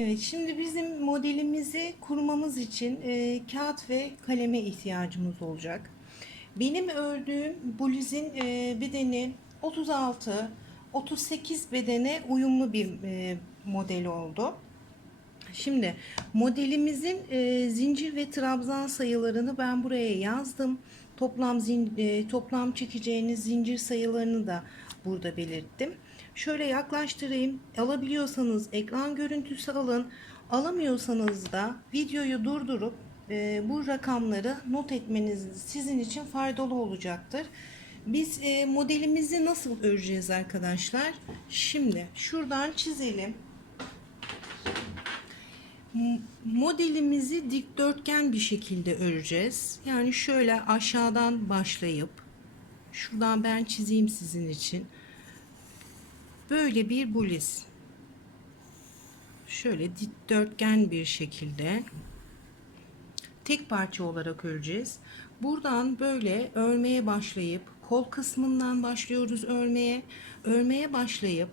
Evet, şimdi bizim modelimizi kurmamız için kağıt ve kaleme ihtiyacımız olacak. Benim ördüğüm bluzun bedeni 36-38 bedene uyumlu bir model oldu. Şimdi modelimizin zincir ve trabzan sayılarını ben buraya yazdım. Toplam çekeceğiniz zincir sayılarını da burada belirttim. Şöyle yaklaştırayım. Alabiliyorsanız ekran görüntüsü alın. Alamıyorsanız da videoyu durdurup bu rakamları not etmeniz sizin için faydalı olacaktır. Biz modelimizi nasıl öreceğiz arkadaşlar? Şimdi şuradan çizelim. Modelimizi dikdörtgen bir şekilde öreceğiz. Yani şöyle aşağıdan başlayıp şuradan ben çizeyim sizin için. Böyle bir bluz. Şöyle dikdörtgen bir şekilde tek parça olarak öreceğiz. Buradan böyle örmeye başlayıp kol kısmından başlıyoruz örmeye. Örmeye başlayıp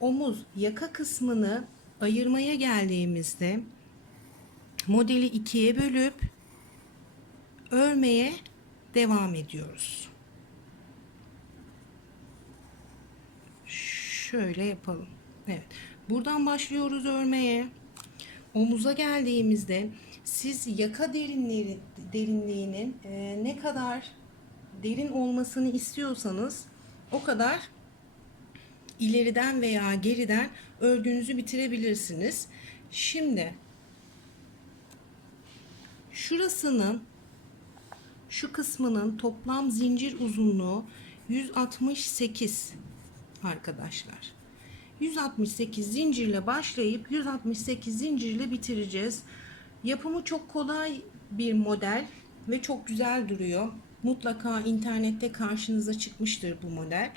omuz yaka kısmını ayırmaya geldiğimizde modeli ikiye bölüp örmeye devam ediyoruz. Şöyle yapalım. Evet. Buradan başlıyoruz örmeye. Omuza geldiğimizde siz yaka derinliğinin ne kadar derin olmasını istiyorsanız o kadar ileriden veya geriden ördüğünüzü bitirebilirsiniz. Şimdi şurasının şu kısmının toplam zincir uzunluğu 168 arkadaşlar. 168 zincirle başlayıp 168 zincirle bitireceğiz. Yapımı çok kolay bir model ve çok güzel duruyor. Mutlaka internette karşınıza çıkmıştır bu model.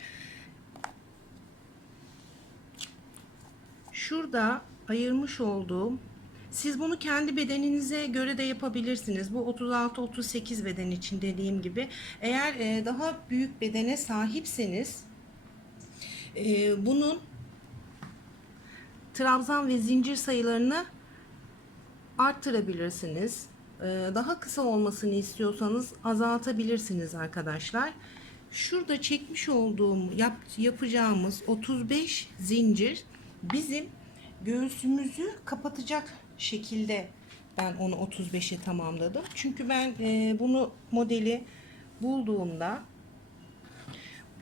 Şurada ayırmış olduğum, siz bunu kendi bedeninize göre de yapabilirsiniz. Bu 36-38 beden için dediğim gibi. Eğer daha büyük bedene sahipseniz bunun trabzan ve zincir sayılarını arttırabilirsiniz. Daha kısa olmasını istiyorsanız azaltabilirsiniz arkadaşlar. Şurada çekmiş olduğum yapacağımız 35 zincir bizim göğsümüzü kapatacak şekilde ben onu 35'e tamamladım. Çünkü ben bunu modeli bulduğumda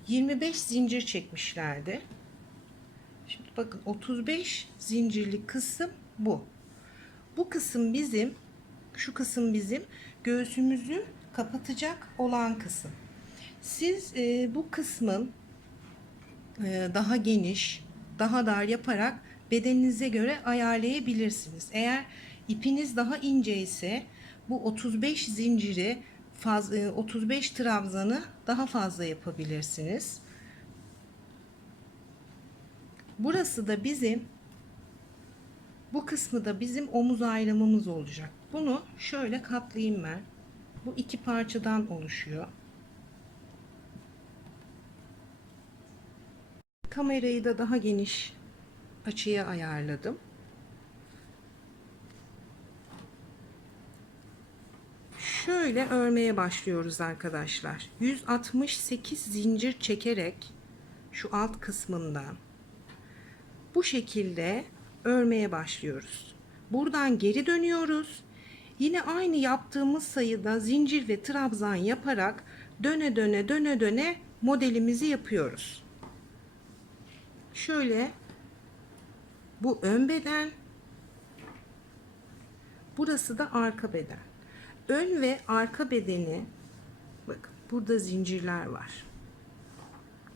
25 zincir çekmişlerdi. Şimdi bakın 35 zincirlik kısım bu. Bu kısım bizim, şu kısım bizim göğsümüzü kapatacak olan kısım. Siz bu kısmın daha geniş, daha dar yaparak bedeninize göre ayarlayabilirsiniz. Eğer ipiniz daha ince ise bu 35 zinciri 35 trabzanı daha fazla yapabilirsiniz. Burası da bizim, bu kısmı da bizim omuz ayrımımız olacak. Bunu şöyle katlayayım ben. Bu iki parçadan oluşuyor. Kamerayı da daha geniş açıya ayarladım. Şöyle örmeye başlıyoruz arkadaşlar. 168 zincir çekerek şu alt kısmından bu şekilde örmeye başlıyoruz. Buradan geri dönüyoruz. Yine aynı yaptığımız sayıda zincir ve trabzan yaparak döne döne modelimizi yapıyoruz. Şöyle bu ön beden, burası da arka beden. Ön ve arka bedeni, bakın burada zincirler var.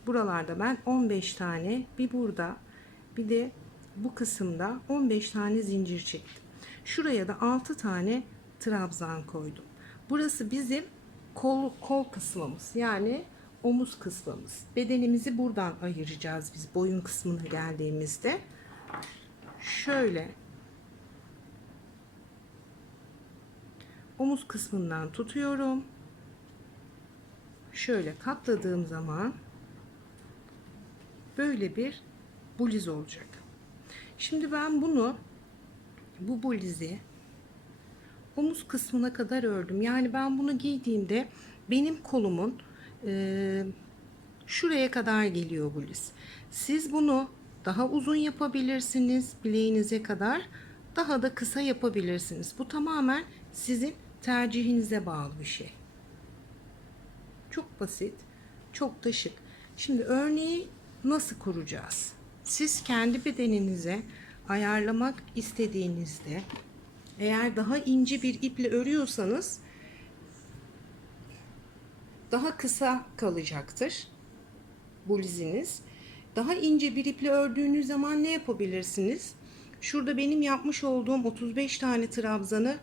Buralarda ben 15 tane, bir burada bir de bu kısımda 15 tane zincir çektim. Şuraya da 6 tane trabzan koydum. Burası bizim kol kısmımız, yani omuz kısmımız. Bedenimizi buradan ayıracağız biz boyun kısmına geldiğimizde. Şöyle omuz kısmından tutuyorum. Şöyle katladığım zaman böyle bir bluz olacak. Şimdi ben bunu bu bluzi omuz kısmına kadar ördüm. Yani ben bunu giydiğimde benim kolumun şuraya kadar geliyor bluz. Siz bunu daha uzun yapabilirsiniz, bileğinize kadar, daha da kısa yapabilirsiniz. Bu tamamen sizin tercihinize bağlı bir şey. Çok basit, çok da şık. Şimdi örneği nasıl kuracağız? Siz kendi bedeninize ayarlamak istediğinizde, eğer daha ince bir iple örüyorsanız daha kısa kalacaktır bluziniz. Daha ince bir iple ördüğünüz zaman ne yapabilirsiniz? Şurada benim yapmış olduğum 35 tane trabzanı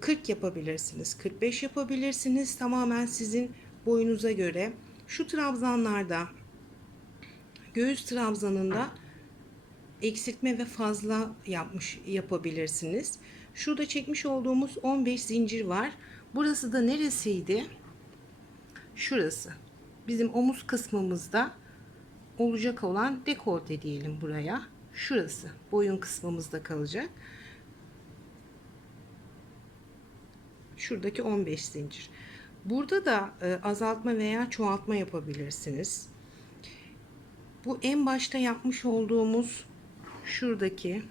40 yapabilirsiniz. 45 yapabilirsiniz. Tamamen sizin boyunuza göre. Şu trabzanlarda, göğüs trabzanında eksiltme ve fazla yapabilirsiniz. Şurada çekmiş olduğumuz 15 zincir var. Burası da neresiydi? Şurası. Bizim omuz kısmımızda olacak olan dekolte diyelim buraya. Şurası boyun kısmımızda kalacak. Şuradaki 15 zincir. Burada da azaltma veya çoğaltma yapabilirsiniz. Bu en başta yapmış olduğumuz şuradaki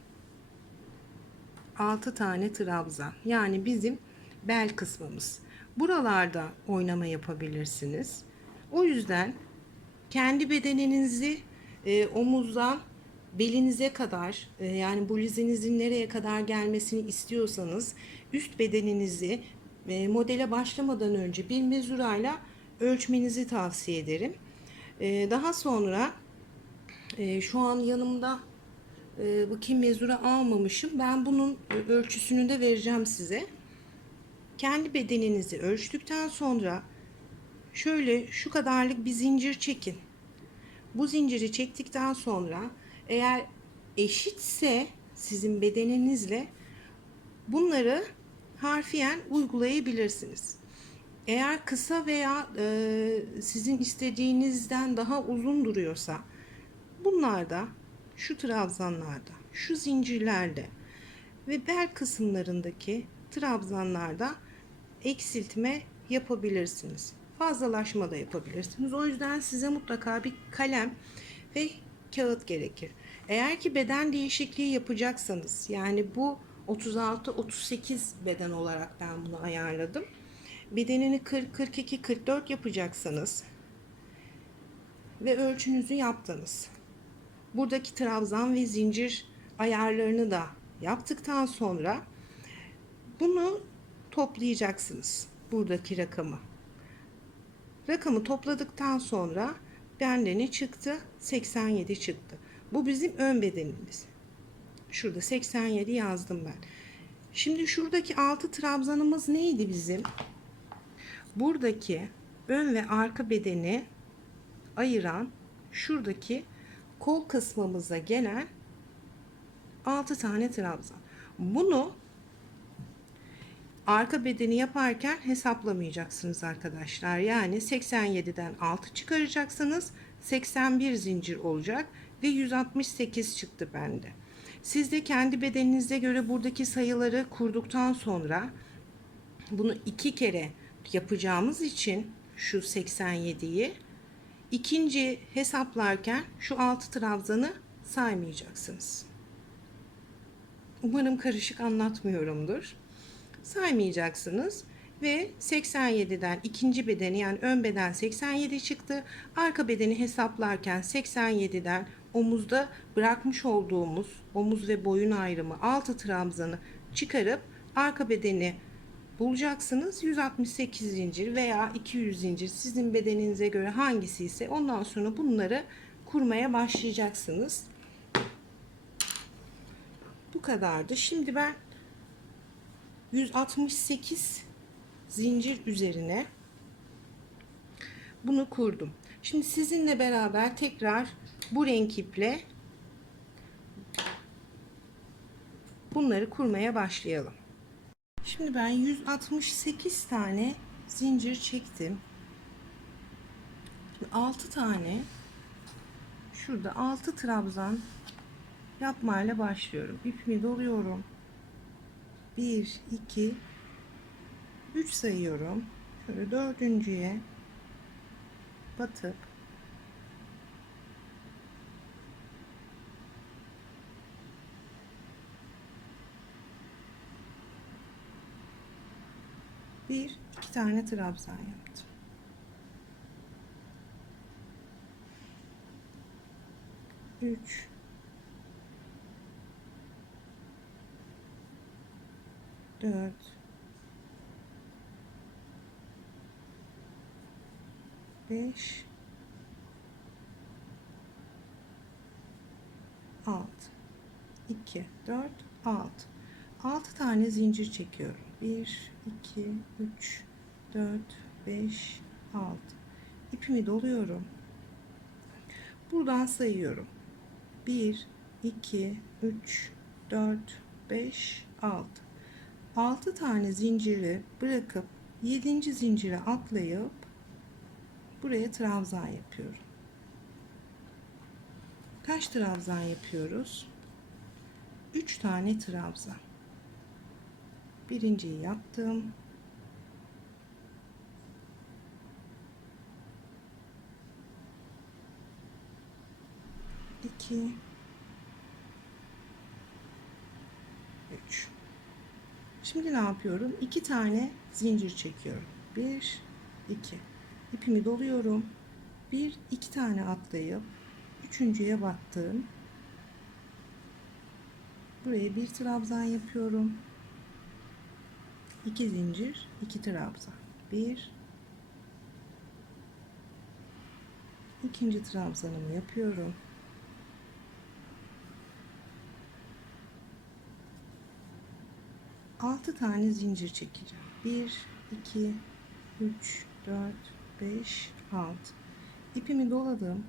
6 tane trabzan. Yani bizim bel kısmımız. Buralarda oynama yapabilirsiniz. O yüzden kendi bedeninizi omuzdan belinize kadar, yani bluzinizin nereye kadar gelmesini istiyorsanız üst bedeninizi modele başlamadan önce bir mezurayla ölçmenizi tavsiye ederim. Daha sonra şu an yanımda bakayım, mezura almamışım. Ben bunun ölçüsünü de vereceğim size. Kendi bedeninizi ölçtükten sonra şöyle şu kadarlık bir zincir çekin. Bu zinciri çektikten sonra eğer eşitse sizin bedeninizle bunları harfiyen uygulayabilirsiniz. Eğer kısa veya sizin istediğinizden daha uzun duruyorsa bunlarda, şu trabzanlarda, şu zincirlerde ve bel kısımlarındaki trabzanlarda eksiltme yapabilirsiniz. Fazlalaşma da yapabilirsiniz. O yüzden size mutlaka bir kalem ve kağıt gerekir. Eğer ki beden değişikliği yapacaksanız, yani bu 36-38 beden olarak ben bunu ayarladım. Bedenini 40, 42, 44 yapacaksanız ve ölçünüzü yaptınız. Buradaki trabzan ve zincir ayarlarını da yaptıktan sonra bunu toplayacaksınız. Buradaki rakamı. Rakamı topladıktan sonra bende ne çıktı? 87 çıktı. Bu bizim ön bedenimiz. Şurada 87 yazdım ben. Şimdi şuradaki 6 trabzanımız neydi bizim? Buradaki ön ve arka bedeni ayıran şuradaki kol kısmımıza gelen 6 tane trabzan. Bunu arka bedeni yaparken hesaplamayacaksınız arkadaşlar. Yani 87'den 6 çıkaracaksınız. 81 zincir olacak ve 168 çıktı bende. Siz de kendi bedeninize göre buradaki sayıları kurduktan sonra bunu 2 kere yapacağımız için şu 87'yi ikinci hesaplarken şu 6 trabzanı saymayacaksınız. Umarım karışık anlatmıyorumdur. Saymayacaksınız ve 87'den ikinci bedeni, yani ön beden 87 çıktı. Arka bedeni hesaplarken 87'den omuzda bırakmış olduğumuz omuz ve boyun ayrımı 6 trabzanı çıkarıp arka bedeni bulacaksınız. 168 zincir veya 200 zincir, sizin bedeninize göre hangisi ise, ondan sonra bunları kurmaya başlayacaksınız. Bu kadardı. Şimdi ben 168 zincir üzerine bunu kurdum. Şimdi sizinle beraber tekrar bu renk iple bunları kurmaya başlayalım. Şimdi ben 168 tane zincir çektim. 6 tane şurada 6 trabzan yapmayla başlıyorum. İpimi doluyorum. 1, 2, 3 sayıyorum. Şöyle dördüncüye batıp bir, iki tane trabzan yaptım. 3, 4, 5, 6, 2, 4, 6. 6 tane zincir çekiyorum. 1, 2, 3, 4, 5, 6. İpimi doluyorum. Buradan sayıyorum. 1, 2, 3, 4, 5, 6. 6 tane zinciri bırakıp 7. zincire atlayıp buraya trabzan yapıyorum. Kaç trabzan yapıyoruz? 3 tane trabzan. Birinciyi yaptım. 2, 3. Şimdi ne yapıyorum? 2 tane zincir çekiyorum. 1, 2. İpimi doluyorum. 1, 2 tane atlayıp üçüncüye battım. Buraya bir trabzan yapıyorum. 2 zincir, 2 trabzan. 1, ikinci trabzanımı yapıyorum. 6 tane zincir çekeceğim. 1, 2, 3, 4, 5, 6. İpimi doladım.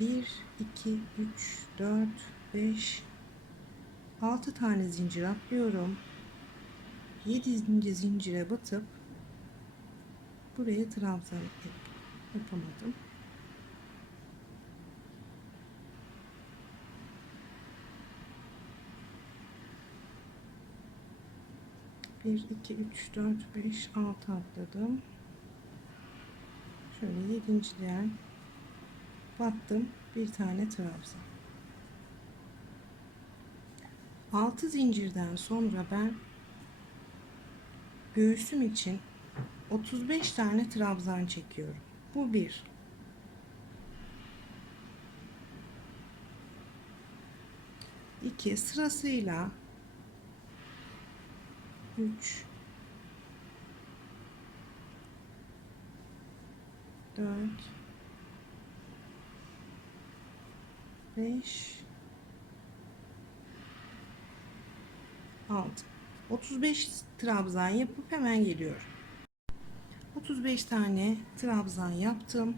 1, 2, 3, 4, 5, 6 tane zincir atlıyorum. 7. zincire batıp buraya trabzan yapamadım. 1, 2, 3, 4, 5, 6 atladım. Şöyle 7.'den battım. Bir tane trabzan. 6 zincirden sonra ben göğsüm için 35 tane trabzan çekiyorum. Bu bir. 2 sırasıyla 3, 4, 5, 6. 35 trabzan yapıp hemen geliyorum. 35 tane trabzan yaptım.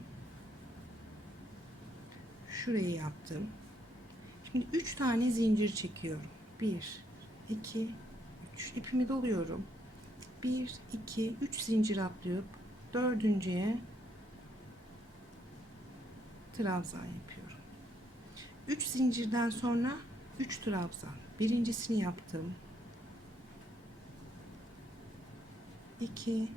Şurayı yaptım. Şimdi 3 tane zincir çekiyorum. 1, 2, 3. İpimi doluyorum. 1, 2, 3 zincir atlayıp dördüncüye trabzan yapıyorum. 3 zincirden sonra 3 trabzan. Birincisini yaptım. 2,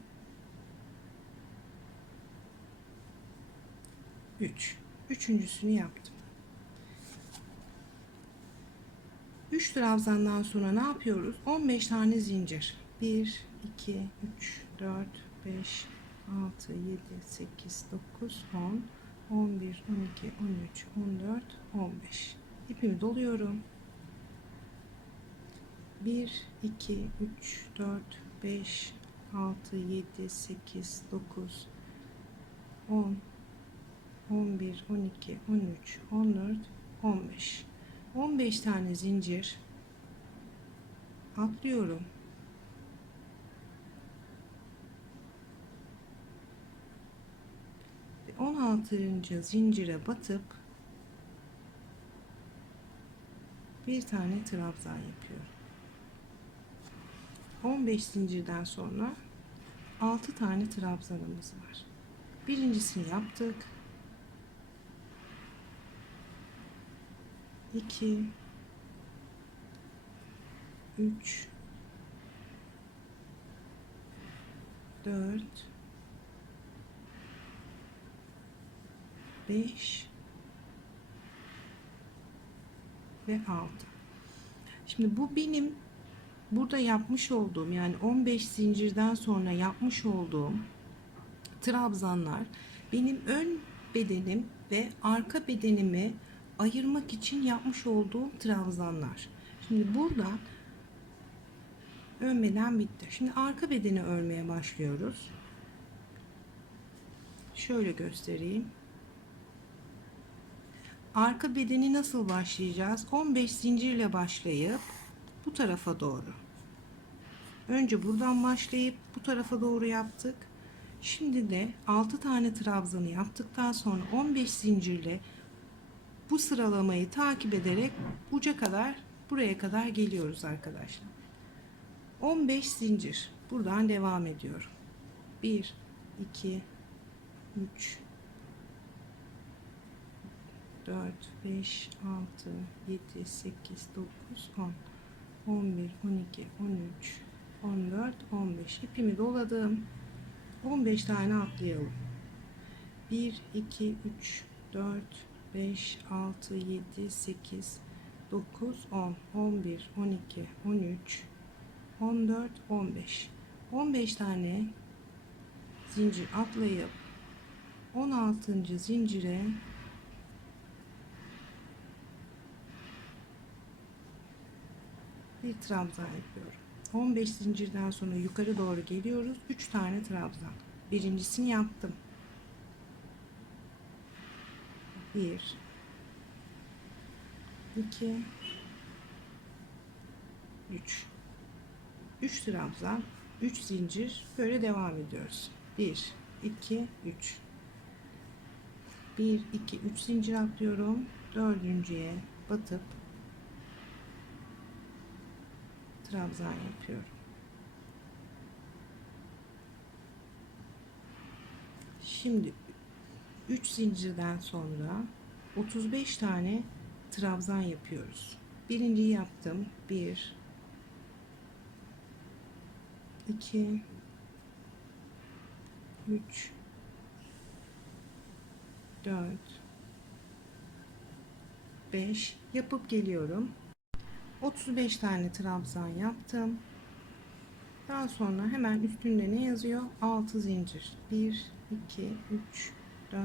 3. Üçüncüsünü yaptım. 3 trabzandan sonra ne yapıyoruz? 15 tane zincir. 1, 2, 3, 4, 5, 6, 7, 8, 9, 10, 11, 12, 13, 14, 15. İpimi doluyorum. 1, 2, 3, 4, 5, 6, 7, 8, 9, 10, 11, 12, 13, 14, 15. 15 tane zincir atlıyorum. Ve 16. zincire batıp bir tane trabzan yapıyorum. 15 zincirden sonra 6 tane trabzanımız var. Birincisini yaptık. 2, 3, 4, 5 ve 6. Şimdi bu benim burada yapmış olduğum, yani 15 zincirden sonra yapmış olduğum trabzanlar benim ön bedenim ve arka bedenimi ayırmak için yapmış olduğum trabzanlar. Şimdi buradan ön beden bitti. Şimdi arka bedeni örmeye başlıyoruz. Şöyle göstereyim. Arka bedeni nasıl başlayacağız? 15 zincirle başlayıp bu tarafa doğru. Önce buradan başlayıp bu tarafa doğru yaptık. Şimdi de 6 tane trabzanı yaptıktan sonra 15 zincirle bu sıralamayı takip ederek uca kadar, buraya kadar geliyoruz arkadaşlar. 15 zincir. Buradan devam ediyorum. 1, 2, 3, 4, 5, 6, 7, 8, 9, 10, 11, 12, 13, 14, 15. İpimi doladım. 15 tane atlayalım. 1, 2, 3, 4, 5, 6, 7, 8, 9, 10, 11, 12, 13, 14, 15. 15 tane zincir atlayıp 16. zincire bir trabzan yapıyorum. 15 zincirden sonra yukarı doğru geliyoruz. 3 tane trabzan. Birincisini yaptım. 1, 2, 3. 3 trabzan, 3 zincir, böyle devam ediyoruz. 1, 2, 3. 1, 2, 3 zincir atlıyorum. Dördüncüye batıp trabzan yapıyorum. Şimdi 3 zincirden sonra 35 tane trabzan yapıyoruz. Birinciyi yaptım. 1, 2, 3, 4, 5 yapıp geliyorum. 35 tane trabzan yaptım. Daha sonra hemen üstünde ne yazıyor? 6 zincir. 1, 2, 3, 4,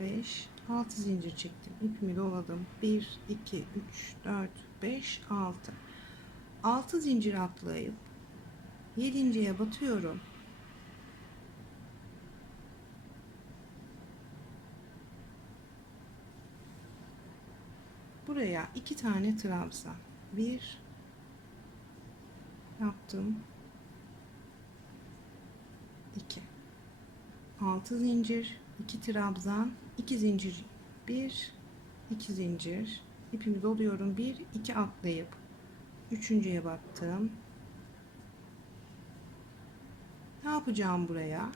5, 6 zincir çektim. İpimi doladım. 1, 2, 3, 4, 5, 6. 6 zincir atlayıp 7.'ye batıyorum. Buraya 2 tane trabzan. 1 yaptım. 2. 6 zincir, 2 trabzan, 2 zincir. 1, 2 zincir. İpimi doluyorum. 1, 2 atlayıp üçüncüye battım. Ne yapacağım buraya?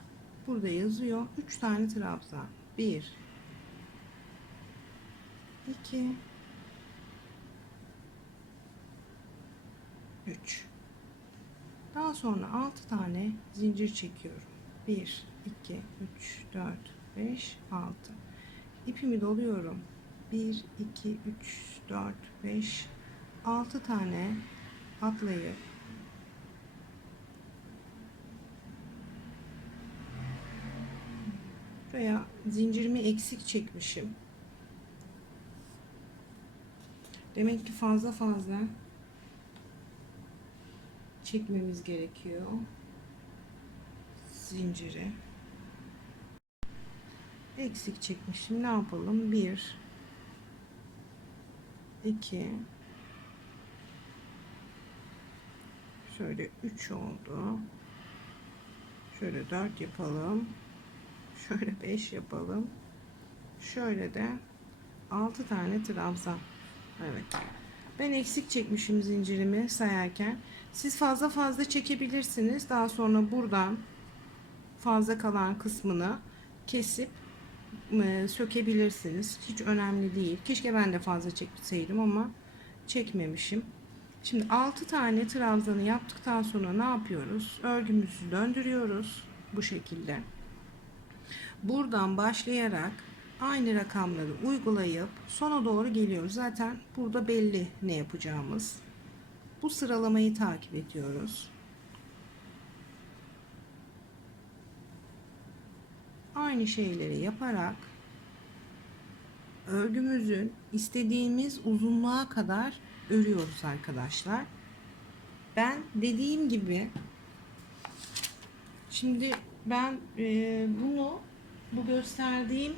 Burada yazıyor. 3 tane trabzan. 1, 2, 3. Daha sonra 6 tane zincir çekiyorum. 1, 2, 3, 4, 5, 6. İpimi doluyorum. 1, 2, 3, 4, 5, 6 tane atlayıp buraya zincirimi eksik çekmişim. Demek ki fazla çekmemiz gerekiyor zinciri. Eksik çekmişim. Ne yapalım? 1, 2, şöyle 3 oldu. Şöyle 4 yapalım. Şöyle 5 yapalım. Şöyle de 6 tane trabzan. Evet. Ben eksik çekmişim zincirimi sayarken. Siz fazla çekebilirsiniz. Daha sonra buradan fazla kalan kısmını kesip sökebilirsiniz. Hiç önemli değil. Keşke ben de fazla çekseydim ama çekmemişim. Şimdi 6 tane trabzanı yaptıktan sonra ne yapıyoruz? Örgümüzü döndürüyoruz. Bu şekilde. Buradan başlayarak aynı rakamları uygulayıp sona doğru geliyoruz. Zaten burada belli ne yapacağımız. Bu sıralamayı takip ediyoruz. Aynı şeyleri yaparak örgümüzün istediğimiz uzunluğa kadar örüyoruz arkadaşlar. Ben dediğim gibi şimdi ben bu gösterdiğim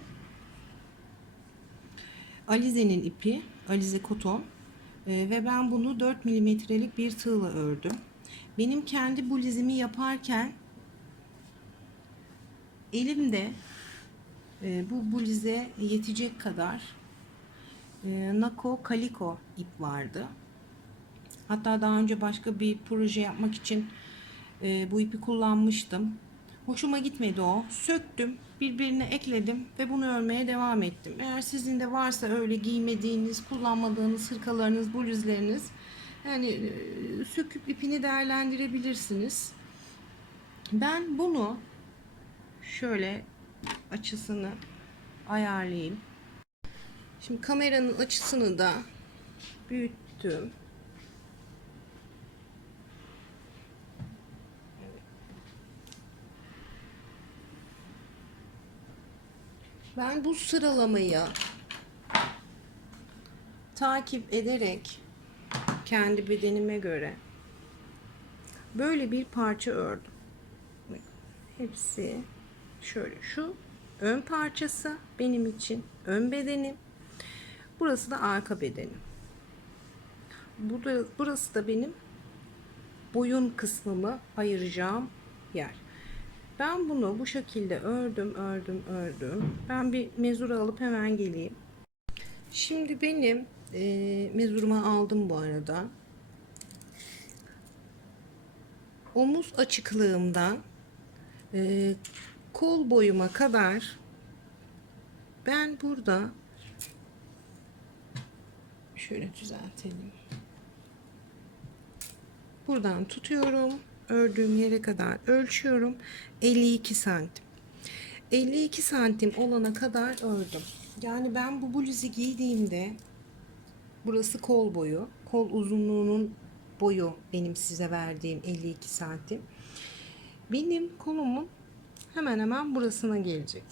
Alize'nin ipi, Alize koton ve ben bunu 4 milimetrelik bir tığla ördüm. Benim kendi bluzimi yaparken elimde bu bluze yetecek kadar Nako Kaliko ip vardı. Hatta daha önce başka bir proje yapmak için bu ipi kullanmıştım. Hoşuma gitmedi o. Söktüm, birbirine ekledim ve bunu örmeye devam ettim. Eğer sizin de varsa öyle giymediğiniz, kullanmadığınız hırkalarınız, bluzleriniz, yani söküp ipini değerlendirebilirsiniz. Ben bunu şöyle açısını ayarlayayım. Şimdi kameranın açısını da büyüttüm. Ben bu sıralamayı takip ederek kendi bedenime göre böyle bir parça ördüm. Hepsi şöyle, şu ön parçası benim için ön bedenim. Burası da arka bedenim. Burası da benim boyun kısmımı ayıracağım yer. Ben bunu bu şekilde ördüm. Ben bir mezura alıp hemen geleyim. Şimdi benim mezurumu aldım bu arada. Omuz açıklığımdan kol boyuma kadar ben burada şöyle düzeltelim. Buradan tutuyorum. Ördüğüm yere kadar ölçüyorum. 52 santim. 52 santim olana kadar ördüm. Yani ben bu bluzu giydiğimde burası kol boyu. Kol uzunluğunun boyu benim size verdiğim 52 santim. Benim kolumun hemen hemen burasına gelecek.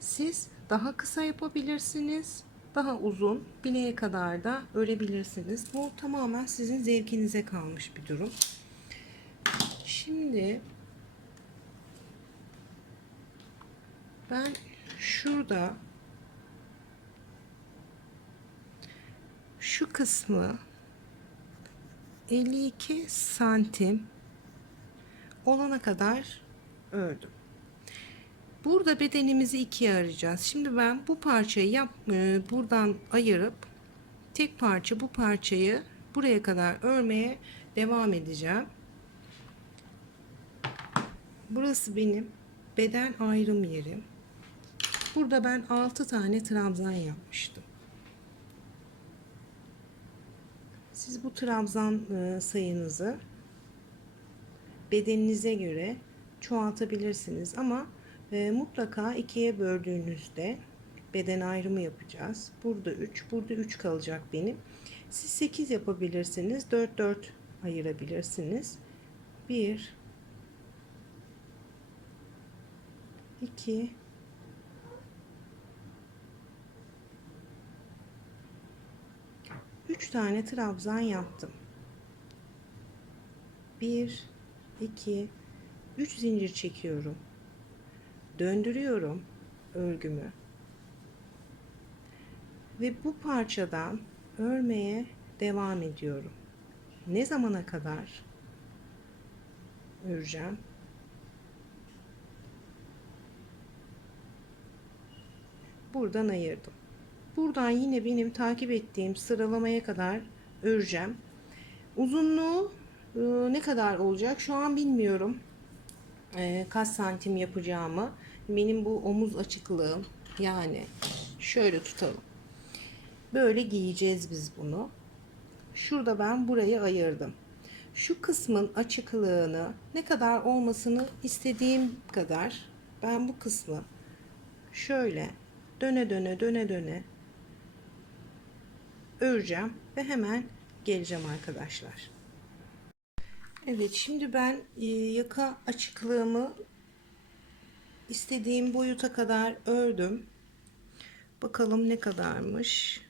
Siz daha kısa yapabilirsiniz. Daha uzun bileğe kadar da örebilirsiniz. Bu tamamen sizin zevkinize kalmış bir durum. Şimdi ben şurada şu kısmı 52 santim olana kadar ördüm. Burada bedenimizi ikiye ayıracağız. Şimdi ben bu parçayı buradan ayırıp tek parça bu parçayı buraya kadar örmeye devam edeceğim. Burası benim beden ayrım yerim. Burada ben 6 tane trabzan yapmıştım. Siz bu trabzan sayınızı bedeninize göre çoğaltabilirsiniz ama mutlaka ikiye böldüğünüzde beden ayrımı yapacağız. Burada 3, burada 3 kalacak benim. Siz 8 yapabilirsiniz. 4 ayırabilirsiniz. 1 2 3 tane trabzan yaptım. 1 2 3 zincir çekiyorum. Döndürüyorum örgümü. Ve bu parçadan örmeye devam ediyorum. Ne zamana kadar öreceğim? Buradan ayırdım. Buradan yine benim takip ettiğim sıralamaya kadar öreceğim. Uzunluğu ne kadar olacak? Şu an bilmiyorum. Kaç santim yapacağımı. Benim bu omuz açıklığım, yani şöyle tutalım. Böyle giyeceğiz biz bunu. Şurada ben burayı ayırdım. Şu kısmın açıklığını ne kadar olmasını istediğim kadar ben bu kısmı şöyle döne döne döne döne öreceğim ve hemen geleceğim arkadaşlar. Evet, şimdi ben yaka açıklığımı istediğim boyuta kadar ördüm. Bakalım ne kadarmış.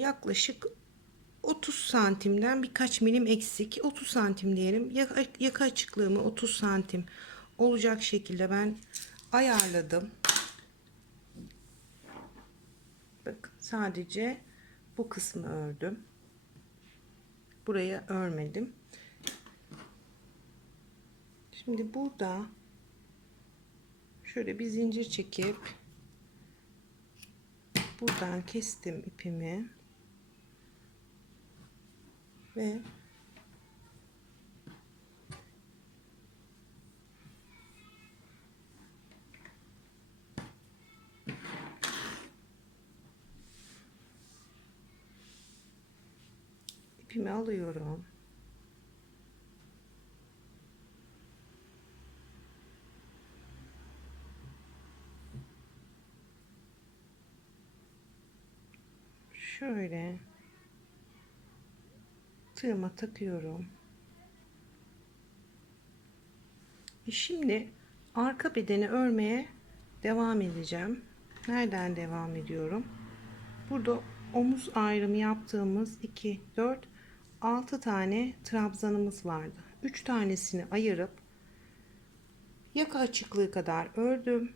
Yaklaşık 30 santimden birkaç milim eksik. 30 santim diyelim. Yaka açıklığımı 30 santim olacak şekilde ben ayarladım. Bakın, sadece bu kısmı ördüm. Buraya örmedim. Şimdi burada şöyle bir zincir çekip buradan kestim ipimi ve ipimi alıyorum. Şöyle tığıma takıyorum. Şimdi arka bedeni örmeye devam edeceğim. Nereden devam ediyorum? Burada omuz ayrımı yaptığımız 2, 4, 6 tane trabzanımız vardı. 3 tanesini ayırıp yaka açıklığı kadar ördüm.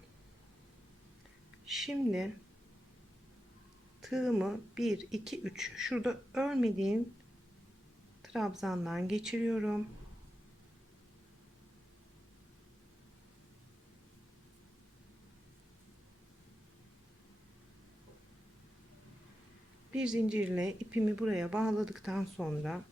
Şimdi tığımı 1, 2, 3 şurada örmediğim trabzandan geçiriyorum. Bir zincirle ipimi buraya bağladıktan sonra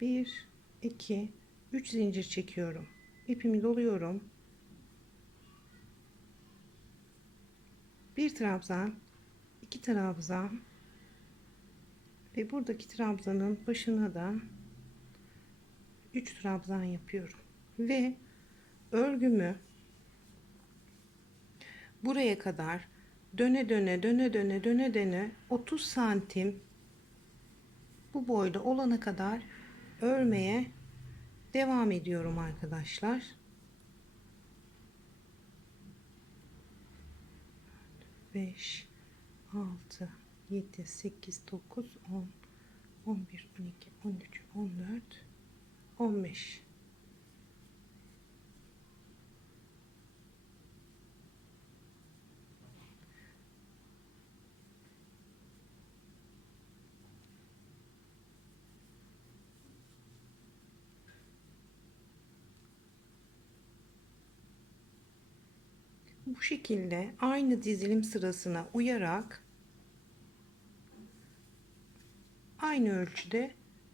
bir, iki, üç zincir çekiyorum. İpimi doluyorum. Bir trabzan, iki trabzan ve buradaki trabzanın başına da 3 trabzan yapıyorum ve örgümü buraya kadar döne döne döne döne döne döne 30 santim bu boyda olana kadar örmeye devam ediyorum arkadaşlar. 5, 6, 7, 8, 9, 10, 11, 12, 13, 14, 15. Bu şekilde aynı dizilim sırasına uyarak aynı ölçüde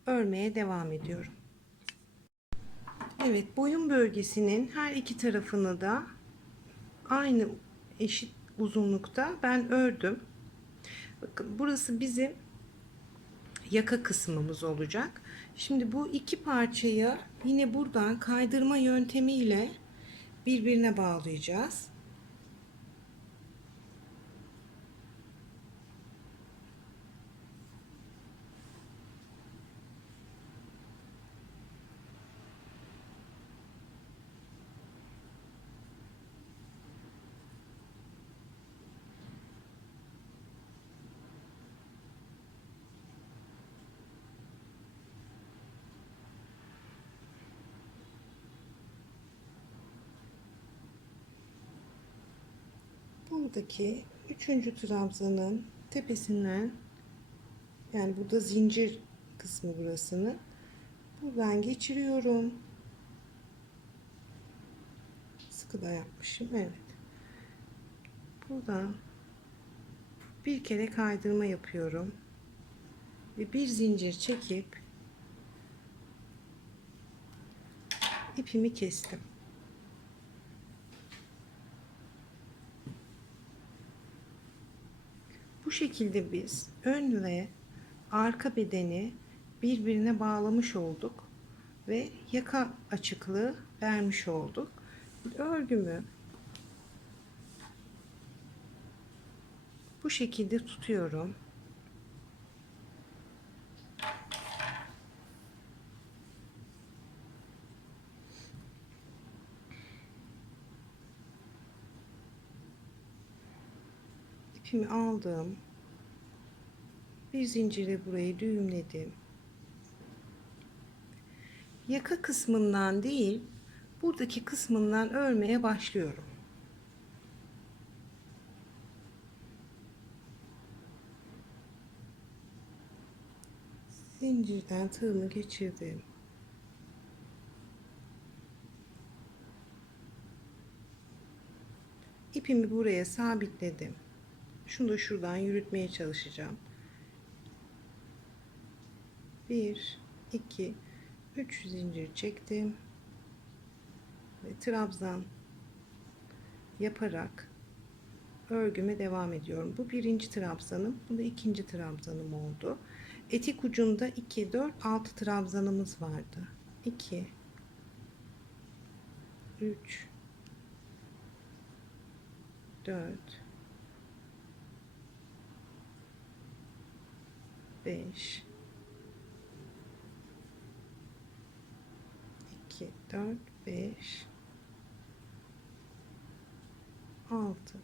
örmeye devam ediyorum. Evet, boyun bölgesinin her iki tarafını da aynı eşit uzunlukta ben ördüm. Bakın, burası bizim yaka kısmımız olacak. Şimdi bu iki parçayı yine buradan kaydırma yöntemiyle birbirine bağlayacağız. Buradaki üçüncü trabzanın tepesinden, yani burada zincir kısmı burasını buradan geçiriyorum. Sıkı da yapmışım. Evet. Buradan bir kere kaydırma yapıyorum ve bir zincir çekip ipimi kestim. Bu Bu şekilde biz ön ve arka bedeni birbirine bağlamış olduk ve yaka açıklığı vermiş olduk. Örgümü bu şekilde tutuyorum. İpimi aldım. Bir zincirle burayı düğümledim. Yaka kısmından değil, buradaki kısmından örmeye başlıyorum. Zincirden tığımı geçirdim. İpimi buraya sabitledim. Şunu da şuradan yürütmeye çalışacağım. 1 2 3 zincir çektim ve trabzan yaparak örgüme devam ediyorum. Bu birinci trabzanım, bu da ikinci trabzanım oldu. Etek ucunda 2 4 6 trabzanımız vardı. 2 3 4 5 2 4 5 6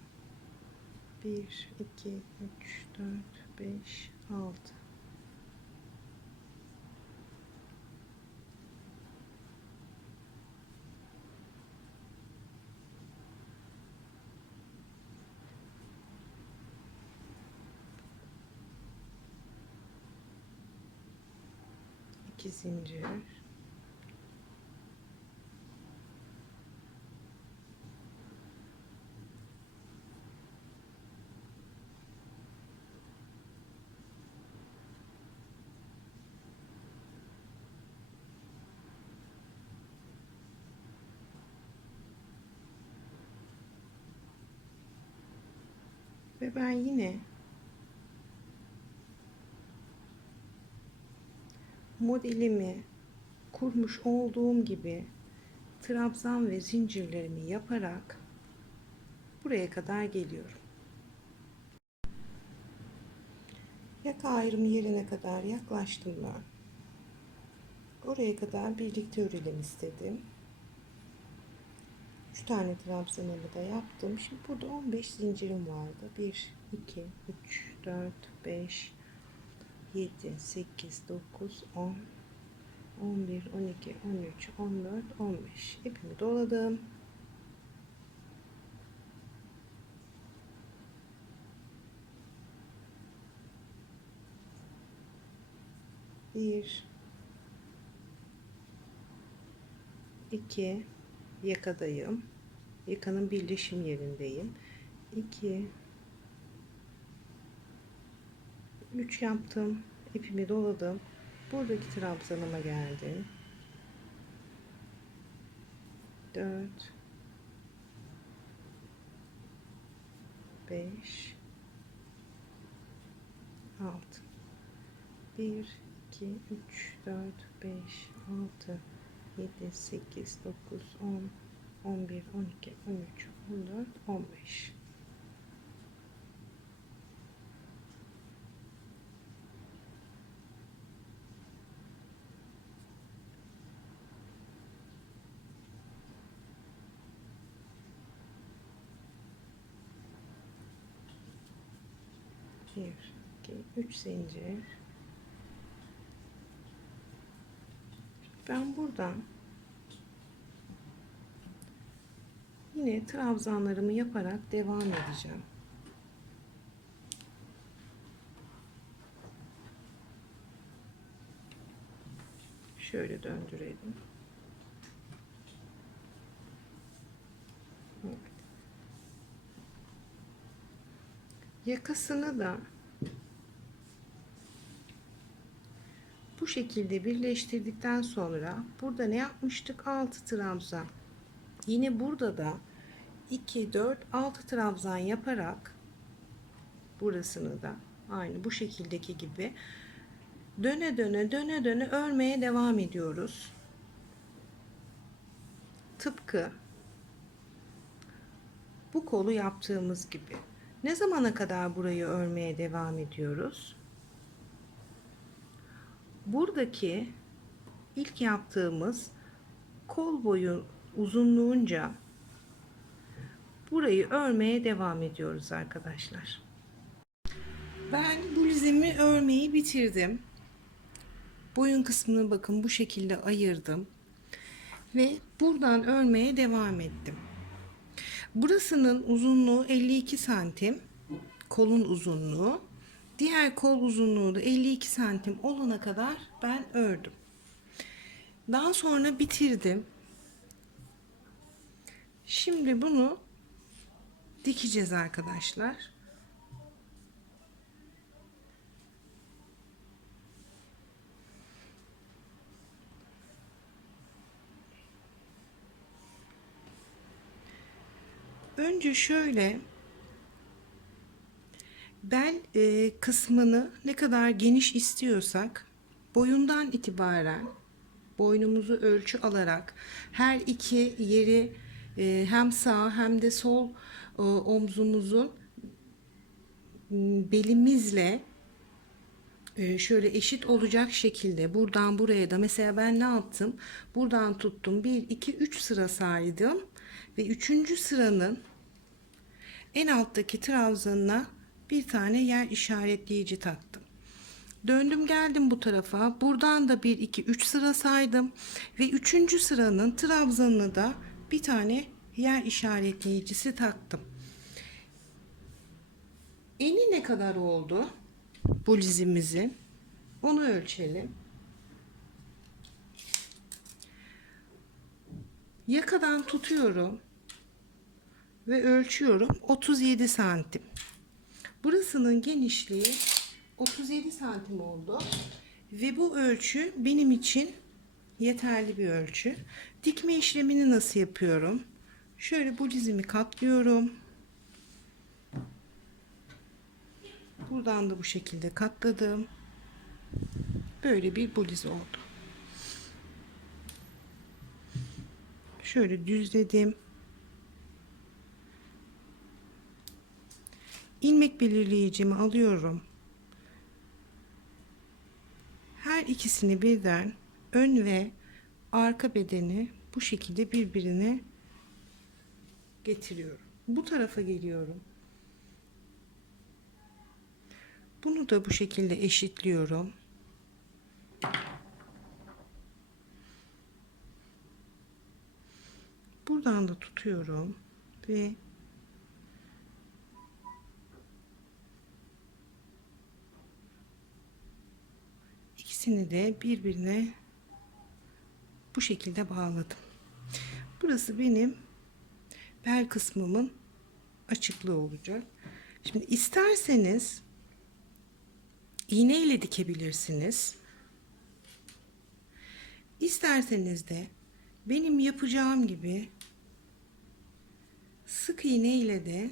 1 2 3 4 5 6 2 zincir, ve ben yine modelimi kurmuş olduğum gibi trabzan ve zincirlerimi yaparak buraya kadar geliyorum. Yaka ayrımı yerine kadar yaklaştım ben. Oraya kadar birlikte örelim istedim. 3 tane trabzanımı da yaptım. Şimdi burada 15 zincirim vardı. 1 2 3 4 5 7 8 9 10 11 12 13 14 15 ipimi doladım. Bir, iki, yakadayım. Yakanın birleşim yerindeyim. 2 3 yaptım. İpimi doladım. Buradaki trabzanıma geldim. 4 5 6 1 2 3 4 5 6 7 8 9 10 11 12 13 14 15 1 2 3 zincir. Ben buradan yine trabzanlarımı yaparak devam edeceğim. Şöyle döndürelim. Evet. Yakasını da bu şekilde birleştirdikten sonra burada ne yapmıştık? 6 trabzan. Yine burada da 2 4 6 trabzan yaparak Burasını da aynı bu şekildeki gibi döne döne döne döne örmeye devam ediyoruz. Tıpkı bu kolu yaptığımız gibi. Ne zamana kadar burayı örmeye devam ediyoruz? Buradaki ilk yaptığımız kol boyu uzunluğunca burayı örmeye devam ediyoruz arkadaşlar. Ben bluzemi örmeyi bitirdim. Boyun kısmını bakın bu şekilde ayırdım ve buradan örmeye devam ettim. Burasının uzunluğu 52 santim, kolun uzunluğu. Diğer kol uzunluğu da 52 santim olana kadar ben ördüm. Daha sonra bitirdim. Şimdi bunu dikeceğiz arkadaşlar. Önce şöyle bel kısmını ne kadar geniş istiyorsak boyundan itibaren boynumuzu ölçü alarak her iki yeri hem sağ hem de sol omzumuzun belimizle şöyle eşit olacak şekilde buradan buraya da mesela ben ne yaptım? Buradan tuttum. 1 2 3 sıra saydım ve 3. sıranın en alttaki trabzanına bir tane yer işaretleyici taktım. Döndüm geldim bu tarafa. Buradan da 1 2 3 sıra saydım ve 3. sıranın trabzanına da bir tane yer işaretleyicisi taktım. Eni ne kadar oldu? Bu dizimizin. Onu ölçelim. Yakadan tutuyorum ve ölçüyorum. 37 santim. Burasının genişliği 37 santim oldu. Ve bu ölçü benim için yeterli bir ölçü. Dikme işlemini nasıl yapıyorum? Şöyle bu dizimi katlıyorum. Buradan da bu şekilde katladım. Böyle bir bluz oldu. Şöyle düzledim. İlmek belirleyicimi alıyorum. Her ikisini birden ön ve arka bedeni bu şekilde birbirine getiriyorum. Bu tarafa geliyorum. Bunu da bu şekilde eşitliyorum. Buradan da tutuyorum ve ikisini de birbirine bu şekilde bağladım. Burası benim bel kısmımın açıklığı olacak. Şimdi isterseniz iğne ile dikebilirsiniz. İsterseniz de benim yapacağım gibi sık iğne ile de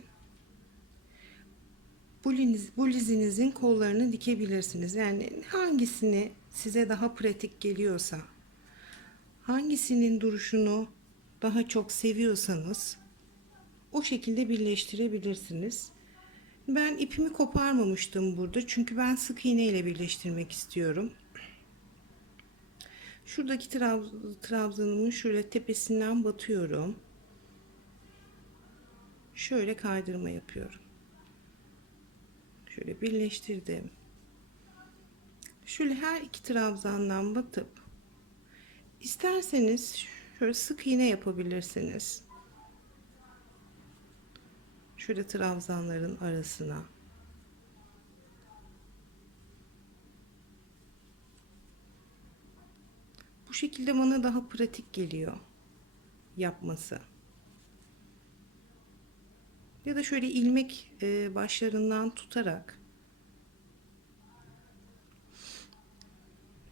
bluzinizin kollarını dikebilirsiniz. Yani hangisini size daha pratik geliyorsa, hangisinin duruşunu daha çok seviyorsanız o şekilde birleştirebilirsiniz. Ben ipimi koparmamıştım burada. Çünkü ben sık iğne ile birleştirmek istiyorum. Şuradaki trabzanımın şöyle tepesinden batıyorum. Şöyle kaydırma yapıyorum. Şöyle birleştirdim. Şöyle her iki trabzandan batıp isterseniz şöyle sık iğne yapabilirsiniz. Şöyle trabzanların arasına. Bu şekilde bana daha pratik geliyor yapması. Ya da şöyle ilmek başlarından tutarak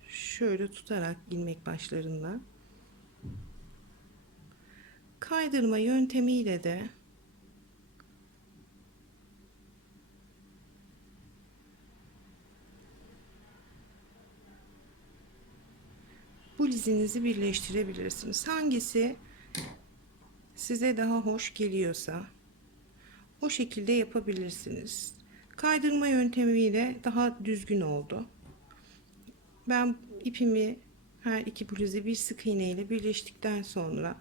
şöyle tutarak ilmek başlarından kaydırma yöntemiyle de bluzinizi birleştirebilirsiniz. Hangisi size daha hoş geliyorsa o şekilde yapabilirsiniz. Kaydırma yöntemiyle daha düzgün oldu. Ben ipimi her iki bluzu bir sık iğne ile birleştikten sonra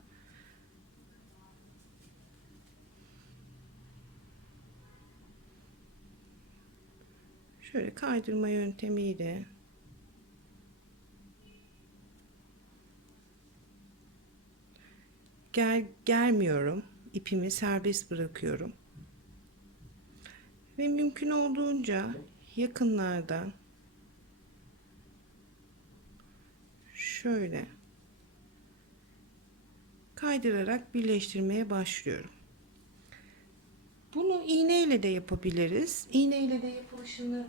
şöyle kaydırma yöntemiyle germiyorum. İpimi serbest bırakıyorum. Ve mümkün olduğunca yakınlardan şöyle kaydırarak birleştirmeye başlıyorum. Bunu iğneyle de yapabiliriz. İğneyle de yapılışını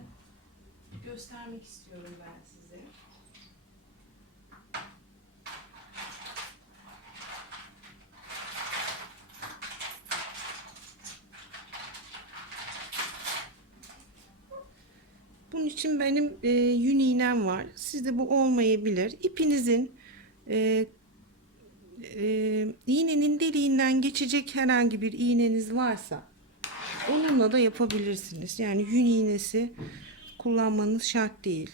göstermek istiyorum ben size. Bunun için benim yün iğnem var. Sizde bu olmayabilir. İpinizin iğnenin deliğinden geçecek herhangi bir iğneniz varsa onunla da yapabilirsiniz. Yani yün iğnesi kullanmanız şart değil.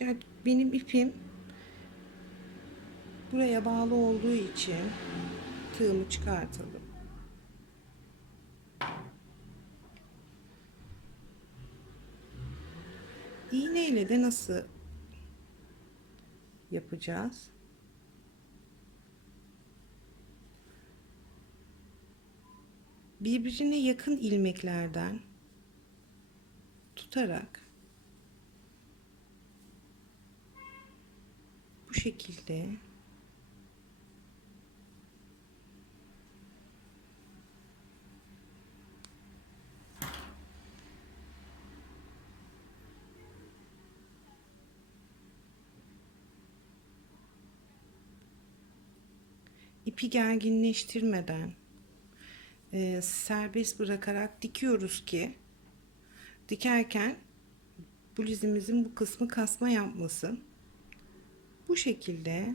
Yani benim ipim buraya bağlı olduğu için tığımı çıkartalım. İğne ile de nasıl yapacağız? Birbirine yakın ilmeklerden tutarak bu şekilde ipi gerginleştirmeden serbest bırakarak dikiyoruz ki dikerken bluzimizin bu kısmı kasma yapmasın. Bu şekilde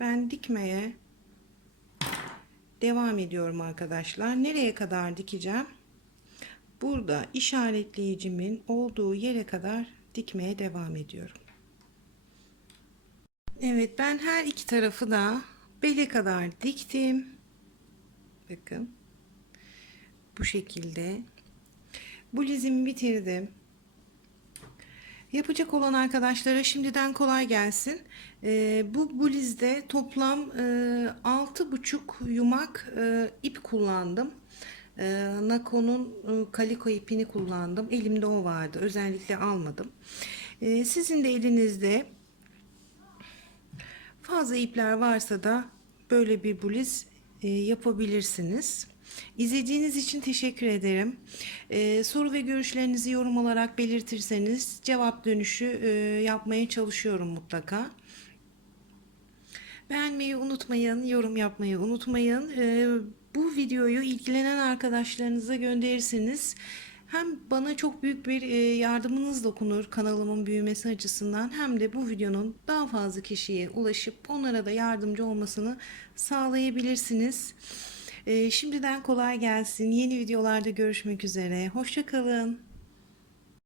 ben dikmeye devam ediyorum arkadaşlar. Nereye kadar dikeceğim? Burada işaretleyicimin olduğu yere kadar dikmeye devam ediyorum. Evet, ben her iki tarafı da bele kadar diktim. Bakın. Bu şekilde. Bluzimi bitirdim. Yapacak olan arkadaşlara şimdiden kolay gelsin. Bu bluzde toplam 6,5 yumak ip kullandım. Nako'nun kaliko ipini kullandım. Elimde o vardı. Özellikle almadım. Sizin de elinizde fazla ipler varsa da böyle bir bluz yapabilirsiniz. İzlediğiniz için teşekkür ederim. Soru ve görüşlerinizi yorum olarak belirtirseniz cevap dönüşü yapmaya çalışıyorum mutlaka. Beğenmeyi unutmayın, yorum yapmayı unutmayın. Bu videoyu ilgilenen arkadaşlarınıza gönderirseniz hem bana çok büyük bir yardımınız dokunur kanalımın büyümesi açısından, hem de bu videonun daha fazla kişiye ulaşıp onlara da yardımcı olmasını sağlayabilirsiniz. Şimdiden kolay gelsin. Yeni videolarda görüşmek üzere. Hoşça kalın.